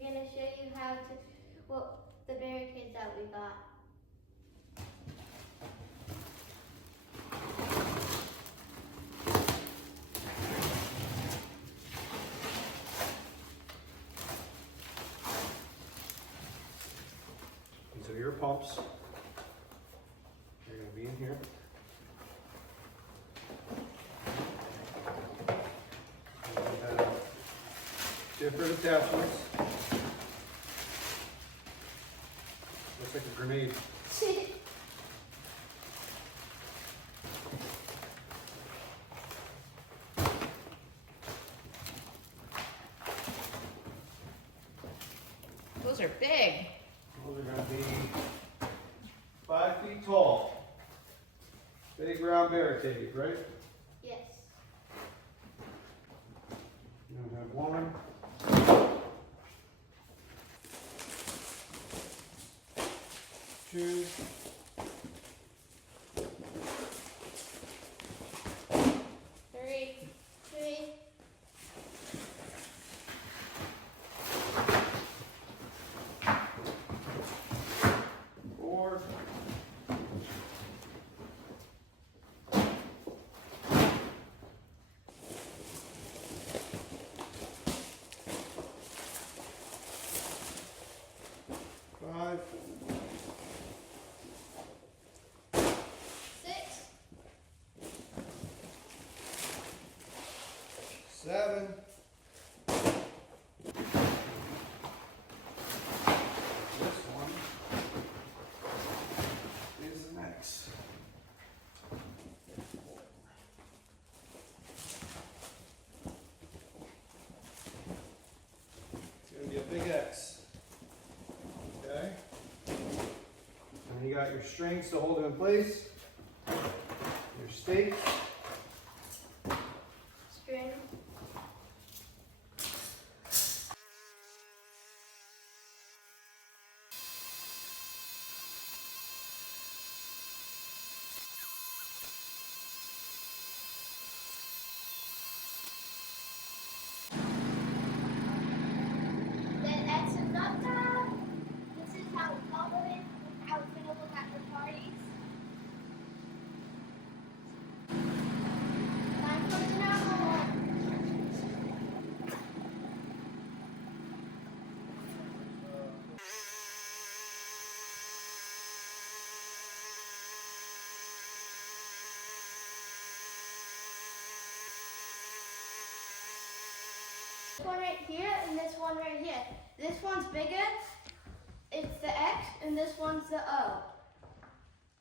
We're gonna show you how to, well, the barricades that we got. These are your pumps. They're gonna be in here. And we have different attachments. Looks like a grenade. Those are big. Those are gonna be 5 feet tall. Big round barricade, right? Yes. You're gonna have one. Two. Three. 4. 5. 6. 7. This one is the next. It's gonna be a big X. Okay? And you got your strings to hold it in place. Your stakes. String. Then X is up top. This is how we color it, how it's gonna look at the parties. Time for the number one. This one right here and this one right here. This one's bigger, it's the X, and this one's the O.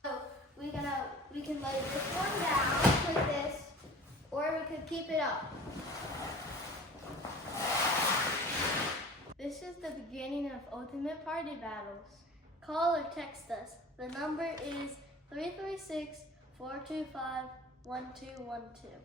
So we can lay this one down like this, or we could keep it up. This is the beginning of Ultimate Party Battles. Call or text us. The number is 336-425-1212.